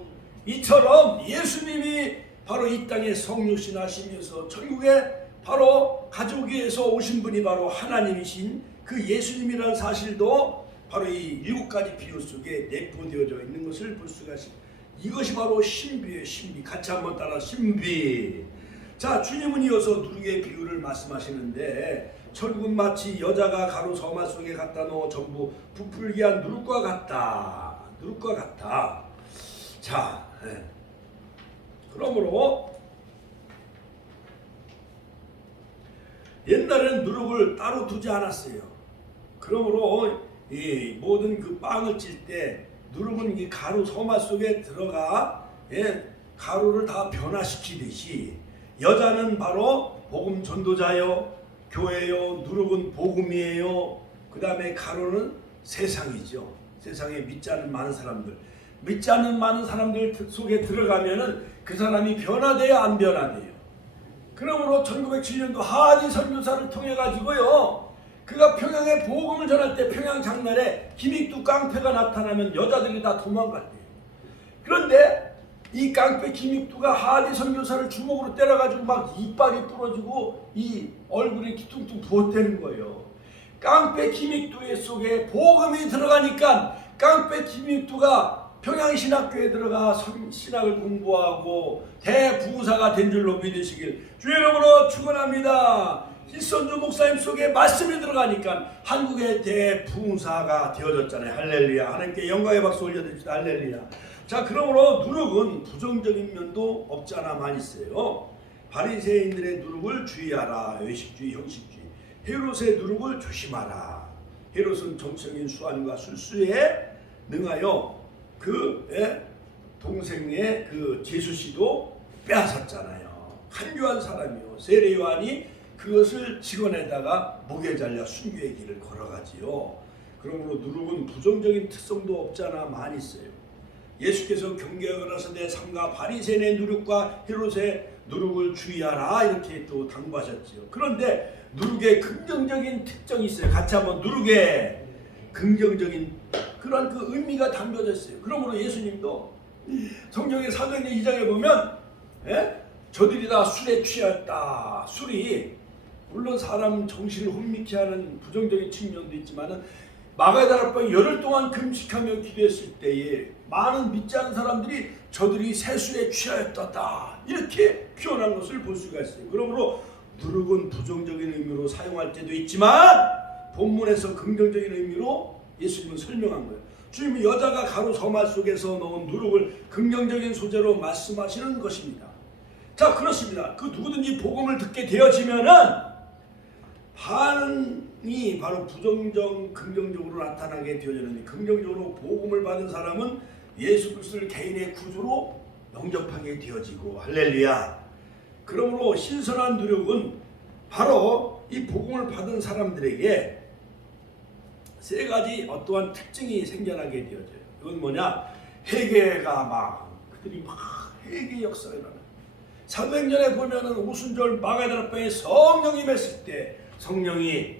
이처럼 예수님이 바로 이 땅에 성육신 하시면서 천국에 바로 가족에서 오신 분이 바로 하나님이신 그 예수님이라는 사실도 바로 이 7가지 비유 속에 내포되어져 있는 것을 볼 수가 있습니다. 이것이 바로 신비예요, 신비. 같이 한번 따라 신비. 자, 주님은 이어서 누룩의 비유를 말씀하시는데 천국은 마치 여자가 가루 서말 속에 갖다 넣어 전부 부풀게 한 누룩과 같다. 누룩과 같다. 자, 그러므로 옛날에는 누룩을 따로 두지 않았어요. 그러므로 이 모든 그 빵을 찔 때 누룩은 이 가루 소말 속에 들어가 가루를 다 변화시키듯이 여자는 바로 복음 전도자요, 교회요, 누룩은 복음이에요. 그 다음에 가루는 세상이죠. 세상에 믿지 않는 많은 사람들, 믿지 않는 많은 사람들 속에 들어가면은 그 사람이 변화돼야 안 변화돼요. 그러므로 1907년도 하디 선교사를 통해 가지고요, 그가 평양에 복음을 전할 때 평양 장날에 기믹두 깡패가 나타나면 여자들이 다 도망갔대요. 그런데 이 깡패 기믹두가 하디 선교사를 주먹으로 때려가지고 막 이빨이 부러지고 이 얼굴이 뒤뚱뚱 부었다는 거예요. 깡패 기믹두의 속에 복음이 들어가니까 깡패 기믹두가 평양신학교에 들어가 신학을 공부하고 대부사가 된 줄로 믿으시길 주의 이름으로 축원합니다. 일선주 목사님 속에 말씀이 들어가니까 한국의 대부사가 되어졌잖아요. 할렐루야. 하나님께 영광의 박수 올려드립시다. 할렐루야. 자, 그러므로 누룩은 부정적인 면도 없지 않아 많이 있어요. 바리새인들의 누룩을 주의하라. 외식주의, 형식주의. 헤롯의 누룩을 조심하라. 헤롯은 정적인 수완과 술수에 능하여 그 동생의 그 제수씨도 빼앗았잖아요. 한교한 사람이요. 세례 요한이 그것을 직원에다가 목에 잘려 순교의 길을 걸어가지요. 그러므로 누룩은 부정적인 특성도 없지 않아 많이 있어요. 예수께서 경계하고 나서 내 삶과 바리새인의 누룩과 헤롯의 누룩을 주의하라 이렇게 또 당부하셨지요. 그런데 누룩의 긍정적인 특성이 있어요. 같이 한번 누룩의 긍정적인 그런 그 의미가 담겨져 있어요. 그러므로 예수님도 성경의 사도행전 2장에 보면 저들이 다 술에 취했다. 술이 물론 사람 정신을 혼미케 하는 부정적인 측면도 있지만은 마가다락방에 열흘 동안 금식하며 기도했을 때에 많은 믿지 않는 사람들이 저들이 새술에 취하였다 이렇게 표현한 것을 볼 수가 있어요. 그러므로 누룩은 부정적인 의미로 사용할 때도 있지만 본문에서 긍정적인 의미로 예수님은 설명한 거예요. 주님은 여자가 가루 서말 속에서 넣은 누룩을 긍정적인 소재로 말씀하시는 것입니다. 자, 그렇습니다. 그 누구든지 복음을 듣게 되어지면은 반응이 바로 긍정적으로 나타나게 되어지는, 긍정적으로 복음을 받은 사람은 예수 그리스도를 개인의 구주로 영접하게 되어지고, 할렐루야. 그러므로 신선한 누력은 바로 이 복음을 받은 사람들에게 세 가지 어떠한 특징이 생겨나게 되어져요. 이건 뭐냐? 회개가 그들이 회개 역사가 일어나요. 사도행전에 보면은 오순절 마가다락방에 성령이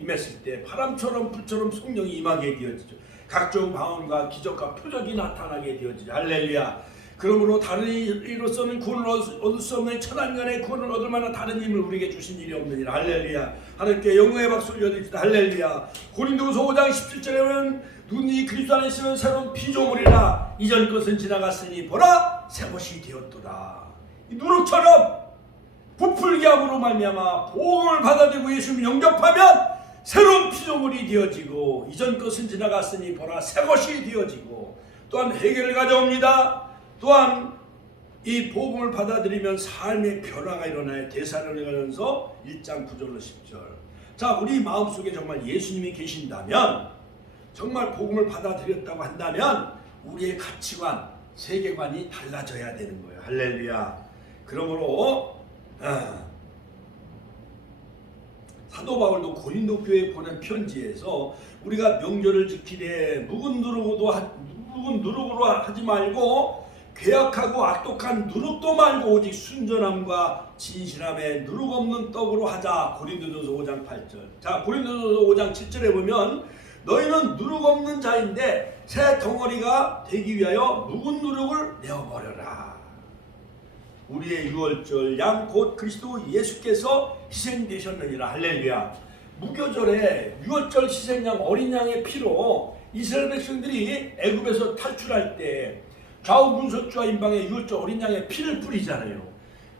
임했을 때 바람처럼 불처럼 성령이 임하게 되어지죠. 각종 방언과 기적과 표적이 나타나게 되어지죠. 할렐루야. 그러므로 다른 이로서는 구원을 얻을 수 없는 천한간의 구원을 얻을 만한 다른 힘을 우리에게 주신 일이 없느니라. 할렐루야. 하나님께 영광의 박수를 올려드립시다. 할렐루야. 고린도후서 5장 17절에 보면 누구든지 그리스도 안에 있으면 새로운 피조물이라, 이전 것은 지나갔으니 보라 새 것이 되었도다. 이 누룩처럼 부풀기함으로 말미암아 복음을 받아들이고 예수님을 영접하면 새로운 피조물이 되어지고, 이전 것은 지나갔으니 보라 새 것이 되어지고, 또한 회개를 가져옵니다. 또한 이 복음을 받아들이면 삶의 변화가 일어나요. 데살로니가전서 1장 9절로 10절. 자, 우리 마음속에 정말 예수님이 계신다면, 정말 복음을 받아들였다고 한다면 우리의 가치관, 세계관이 달라져야 되는 거예요. 할렐루야. 그러므로 사도 바울도 고린도 교회에 보낸 편지에서 우리가 명절을 지키되 묵은 누룩으로 하지 말고 괴악하고 악독한 누룩도 말고 오직 순전함과 진실함에 누룩 없는 떡으로 하자. 고린도전서 5장 8절. 자, 고린도전서 5장 7절에 보면 너희는 누룩 없는 자인데 새 덩어리가 되기 위하여 묵은 누룩을 내어버려라. 우리의 유월절 양 곧 그리스도 예수께서 희생되셨느니라. 할렐루야. 무교절에 유월절 희생양 어린 양의 피로 이스라엘 백성들이 애굽에서 탈출할 때 좌우 문소주와 임방에 유월절 어린 양의 피를 뿌리잖아요.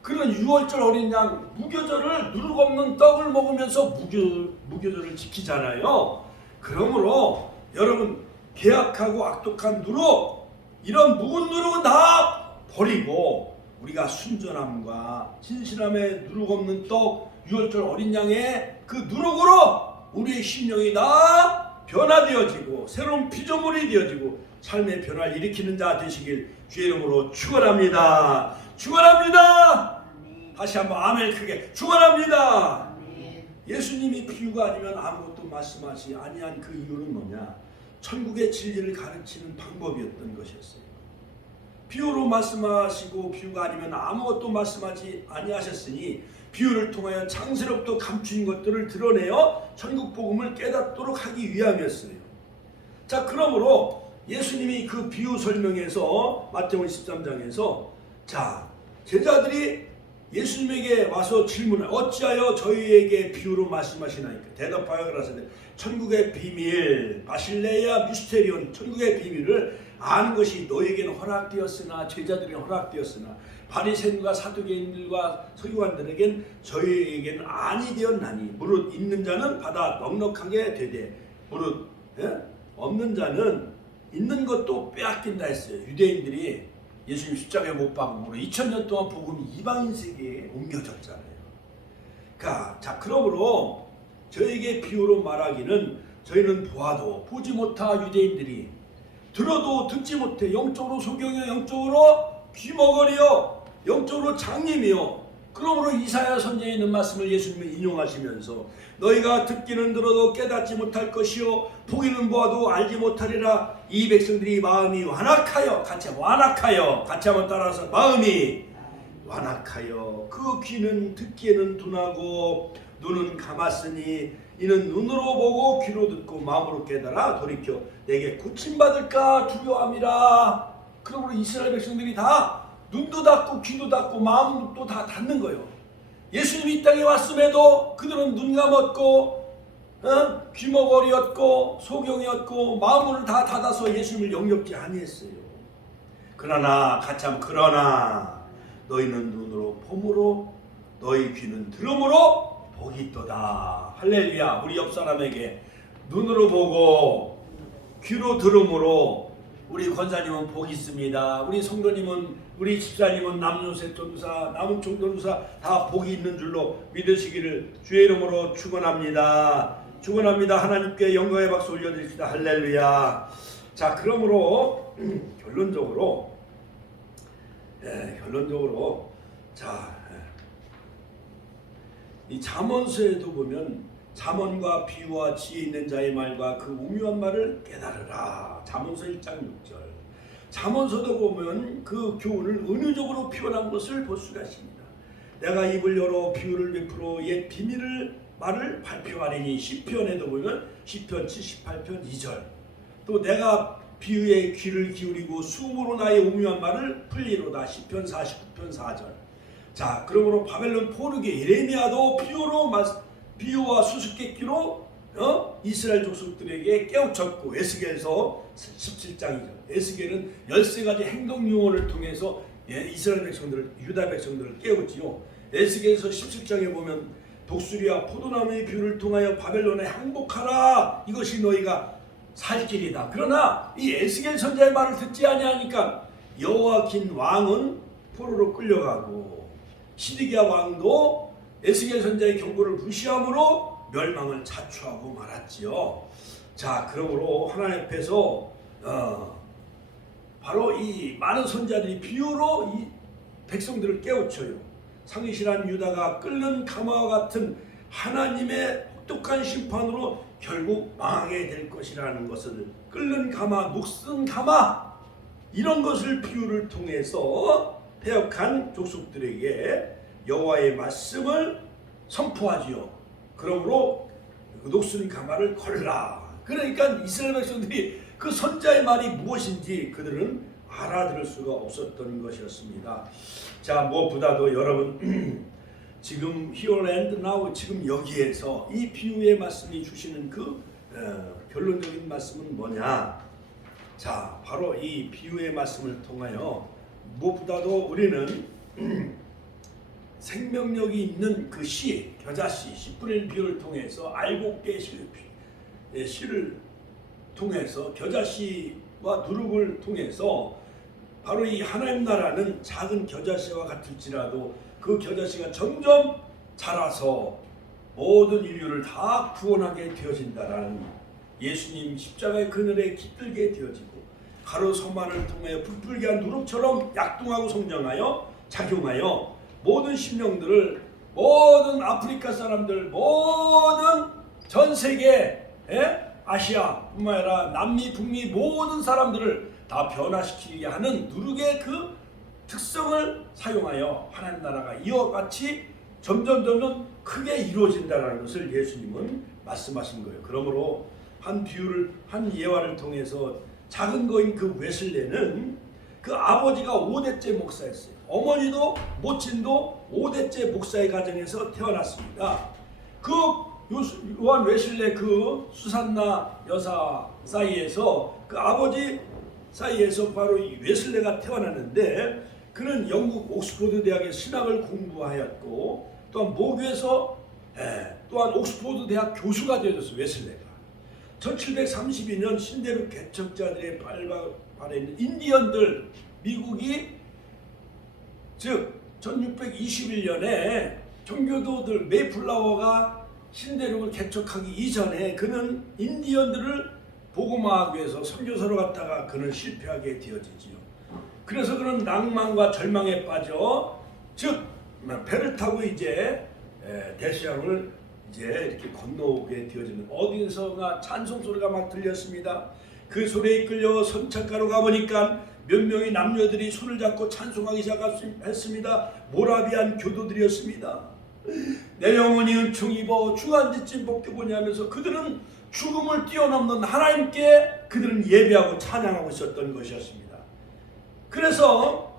그런 유월절 어린 양 무교절을 누룩 없는 떡을 먹으면서 무교절을 지키잖아요. 그러므로 여러분, 계약하고 악독한 누룩, 이런 묵은 누룩은 다 버리고 우리가 순전함과 진실함에 누룩 없는 떡, 유월절 어린 양의 그 누룩으로 우리의 심령이 다 변화되어지고 새로운 피조물이 되어지고 삶의 변화를 일으키는 자 되시길 주의 이름으로 축원합니다. 축원합니다. 다시 한번 아멘 크게 축원합니다. 예수님이 비유가 아니면 아무것도 말씀하지 아니한 그 이유는 뭐냐? 천국의 진리를 가르치는 방법이었던 것이었어요. 비유로 말씀하시고 비유가 아니면 아무것도 말씀하지 아니하셨으니 비유를 통하여 장세롭도 감추인 것들을 드러내어 천국 복음을 깨닫도록 하기 위함이었어요. 자, 그러므로 예수님이 그 비유 설명에서 마태복음 13장에서 자, 제자들이 예수님에게 와서 질문을 어찌하여 저희에게 비유로 말씀하시나이까? 대답하여 가라사대 천국의 비밀 바실레야 미스테리온, 천국의 비밀을 아는 것이 너에게는 허락되었으나 제자들에게 허락되었으나 바리새인과 사두개인들과 서기관들에겐 저희에게는 아니 되었나니 무릇 있는 자는 받아 넉넉하게 되되 무릇 없는 자는 있는 것도 빼앗긴다 했어요. 유대인들이 예수님 십자가에 못 박음으로 2000년 동안 복음이 이방인 세계에 옮겨졌잖아요. 자, 그러므로 저에게 비유로 말하기는 저희는 보아도 보지 못한 유대인들이 들어도 듣지 못해 영적으로 소경이요 영적으로 귀머거리요 영적으로 장님이요. 그러므로 이사야 선지에 있는 말씀을 예수님이 인용하시면서 너희가 듣기는 들어도 깨닫지 못할 것이요 보기는 보아도 알지 못하리라. 이 백성들이 마음이 완악하여 같이 한번 따라서 마음이 완악하여 그 귀는 듣기에는 둔하고 눈은 감았으니 이는 눈으로 보고 귀로 듣고 마음으로 깨달아 돌이켜 내게 고침받을까 두려워함이라. 그러므로 이스라엘 백성들이 다 눈도 닫고 귀도 닫고 마음도 다 닫는 거예요. 예수님이 이 땅에 왔음에도 그들은 눈 감았고 귀머거리였고 소경이었고 마음을 다 닫아서 예수님을 영접지 아니했어요. 그러나 너희는 눈으로 봄으로 너희 귀는 들음으로 복이 있도다. 할렐루야. 우리 옆 사람에게 눈으로 보고 귀로 들음으로 우리 권사님은 복이 있습니다. 우리 성도님은, 우리 집사님은 남녀세 전도사, 남은총 전도사 다 복이 있는 줄로 믿으시기를 주의 이름으로 축원합니다. 축원합니다. 하나님께 영광의 박수 올려드립시다. 할렐루야. 자, 그러므로 결론적으로 자, 이 잠언서에도 보면 잠언과 비유와 지혜 있는 자의 말과 그 오묘한 말을 깨달으라. 잠언서 1장 6절. 잠언서도 보면 그 교훈을 은유적으로 표현한 것을 볼 수가 있습니다. 내가 입을 열어 비유를 베풀어 옛 비밀을 말을 발표하리니. 시편에도 보면 시편 78편 2절. 또 내가 비유에 귀를 기울이고 수음으로 나의 오묘한 말을 풀리로다. 시편 49편 4절. 자, 그러므로 바벨론 포르기 예레미야도 비유와 수수께끼로 이스라엘 족속들에게 깨우쳤고, 에스겔서 17장이죠. 에스겔은 13가지 행동 유언을 통해서 이스라엘 백성들을, 유다 백성들을 깨우지요. 에스겔서 17장에 보면 독수리와 포도나무의 비유를 통하여 바벨론에 항복하라. 이것이 너희가 살 길이다. 그러나 이 에스겔 선지자의 말을 듣지 아니하니까 여호와긴 왕은 포로로 끌려가고, 시드기야 왕도 에스겔 선지자의 경고를 무시함으로 멸망을 자초하고 말았지요. 자, 그러므로 하나님 앞에서 바로 이 많은 선지자들이 비유로 이 백성들을 깨우쳐요. 상실한 유다가 끓는 가마와 같은 하나님의 혹독한 심판으로 결국 망하게 될 것이라는 것을, 끓는 가마, 녹슨 가마, 이런 것을 비유를 통해서 패역한 족속들에게 여호와의 말씀을 선포하지요. 그러므로 녹슨 가마를 걸라. 그러니까 이스라엘 백성들이 그 선자의 말이 무엇인지 그들은 알아들을 수가 없었던 것이었습니다. 자, 무엇보다도 여러분 지금 here and now, 지금 여기에서 이 비유의 말씀이 주시는 그 결론적인 말씀은 뭐냐? 자, 바로 이 비유의 말씀을 통하여 무엇보다도 우리는 생명력이 있는 그 시, 겨자씨, 10분의 1 비유를 통해서 알곡의 시를 통해서, 겨자씨와 누룩을 통해서 바로 이 하나님 나라는 작은 겨자씨와 같을지라도 그 겨자씨가 점점 자라서 모든 인류를 다 구원하게 되어진다라는, 예수님 십자가의 그늘에 깃들게 되어지고 가로 서만을 통하여 불풀게 한 누룩처럼 약동하고 성장하여 작용하여 모든 심령들을, 모든 아프리카 사람들, 모든 전 세계, 아시아뿐만 아니라 남미, 북미 모든 사람들을 다 변화시키게 하는 누룩의 그 특성을 사용하여 하나님 나라가 이와 같이 점점 크게 이루어진다는 것을 예수님은 말씀하신 거예요. 그러므로 한 비유를, 한 예화를 통해서 작은 거인 그 웨슬레는 그 아버지가 5대째 목사였어요. 어머니도 모친도 5대째 목사의 가정에서 태어났습니다. 그 요한 웨슬레 그 수산나 여사 사이에서, 그 아버지 사이에서 바로 이 웨슬레가 태어났는데, 그는 영국 옥스포드 대학의 신학을 공부하였고 또한 모교에서 또한 옥스포드 대학 교수가 되어졌어요. 웨슬레가 1732년 신대륙 개척자들의 발에 있는 인디언들, 미국이 즉 1621년에 청교도들 메이플라워가 신대륙을 개척하기 이전에 그는 인디언들을 복음화하기 위해서 선교사로 갔다가 그는 실패하게 되어지지요. 그래서 그는 낭만과 절망에 빠져, 즉 배를 타고 이제 대서양을 이제 이렇게 건너오게 되어지는, 어디서가 찬송 소리가 막 들렸습니다. 그 소리에 이끌려 선착가로 가보니까 몇 명의 남녀들이 손을 잡고 찬송하기 시작했습니다. 모라비안 교도들이었습니다. 내 영혼이 은총 입어 주한지쯤 복되보니 하면서 그들은 죽음을 뛰어넘는 하나님께 그들은 예배하고 찬양하고 있었던 것이었습니다. 그래서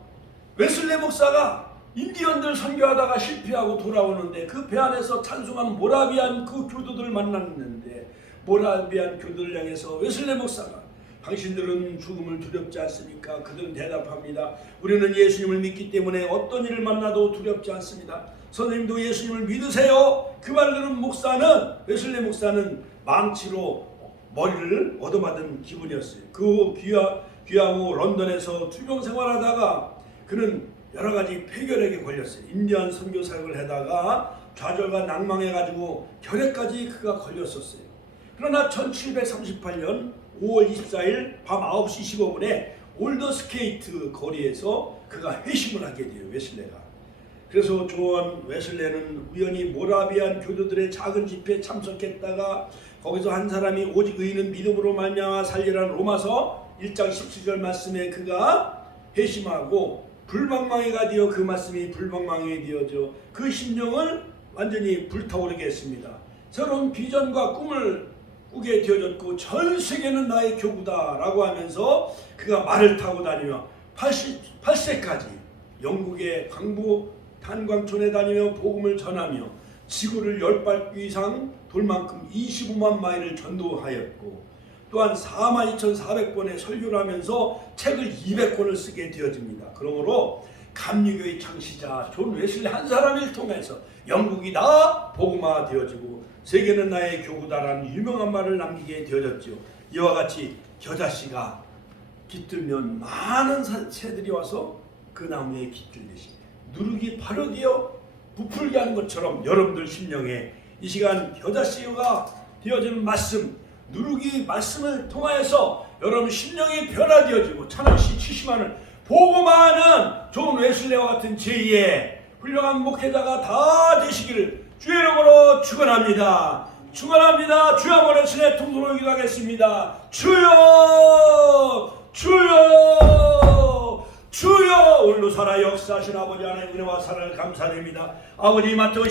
웨슬레 목사가 인디언들 선교하다가 실패하고 돌아오는데 그 배 안에서 찬송하는 모라비안 그 교도들을 만났는데, 모라비안 교도를 향해서 웨슬레 목사가 당신들은 죽음을 두렵지 않습니까? 그들은 대답합니다. 우리는 예수님을 믿기 때문에 어떤 일을 만나도 두렵지 않습니다. 선생님도 예수님을 믿으세요. 그 말을 들은 목사는, 웨슬레 목사는 망치로 머리를 얻어맞은 기분이었어요. 그 귀화 후 런던에서 투병 생활하다가 그는 여러 가지 폐결핵에 걸렸어요. 인디안 선교 사역을 하다가 좌절과 낭망해가지고 결핵까지 그가 걸렸었어요. 그러나 1738년 5월 24일 밤 9시 15분에 올더스케이트 거리에서 그가 회심을 하게 돼요. 웨슬레가. 그래서 존 웨슬레는 우연히 모라비안 교도들의 작은 집회에 참석했다가 거기서 한 사람이 오직 의인은 믿음으로 말미암아 살리라는 로마서 1장 17절 말씀에 그가 회심하고 불방망이가 되어 그 말씀이 불방망이 되어져 그 심령을 완전히 불타오르게 했습니다. 새로운 비전과 꿈을 꾸게 되어졌고 전 세계는 나의 교구다 라고 하면서 그가 말을 타고 다니며 88세까지 영국의 광부 탄광촌에 다니며 복음을 전하며 지구를 10바퀴 이상 돌 만큼 25만 마일을 전도하였고 또한 42,400번의 설교를 하면서 책을 200권을 쓰게 되어집니다. 그러므로 감리교의 창시자 존 웨슬리 한 사람을 통해서 영국이 다 복음화 되어지고 세계는 나의 교구다라는 유명한 말을 남기게 되어졌죠. 이와 같이 겨자씨가 깃들면 많은 새들이 와서 그 나무에 깃들듯이 누룩이 발효되어 부풀게 하는 것처럼 여러분들 심령에 이 시간 겨자씨가 되어지는 말씀, 누룩이 말씀을 통하여서 여러분 심령이 변화되어지고 찬양시 70만을 복음화하는 존 웨슬레와 같은 제2의 훌륭한 목회자가 다 되시기를 주의 이름으로 축원합니다. 축원합니다. 주여 한번 신의 통로로 기도하겠습니다. 주여 주여 주여 오늘도 살아 역사하신 아버지 하나님의 은혜와 사랑을 감사드립니다. 아버지 맡은